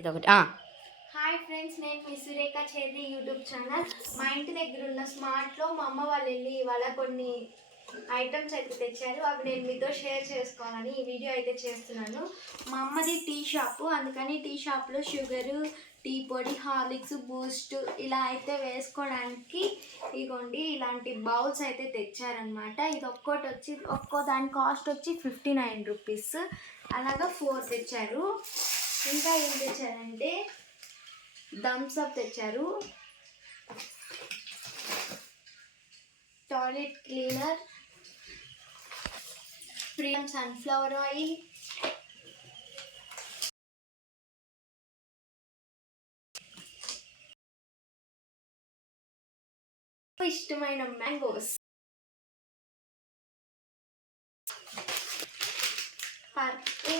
ఇదొకటి hi friends, నేను మీ సురేఖ చేది YouTube channel. మా ఇంటి దగ్గర ఉన్న స్మార్ట్లో మా అమ్మ వాళ్ళు వెళ్ళి ఇవాళ కొన్ని ఐటమ్స్ అయితే తెచ్చారు. అవి నేను మీతో షేర్ చేసుకోవాలని ఈ వీడియో అయితే చేస్తున్నాను. మా అమ్మది టీ షాపు, అందుకని టీ షాప్లో షుగరు, టీ పొడి, హార్లిక్స్, బూస్ట్ ఇలా అయితే వేసుకోవడానికి ఇగోండి ఇలాంటి బౌల్స్ అయితే తెచ్చారనమాట. ఇది ఒక్కో దాని కాస్ట్ వచ్చి 59 రూపీస్. అలాగా 4 తెచ్చారు. ఇంకా ఏం తెచ్చారంటే థమ్స్ అప్ తెచ్చారు, toilet cleaner, premium sunflower oil, ఇష్టమైన మ్యాంగోస్, పర్పు,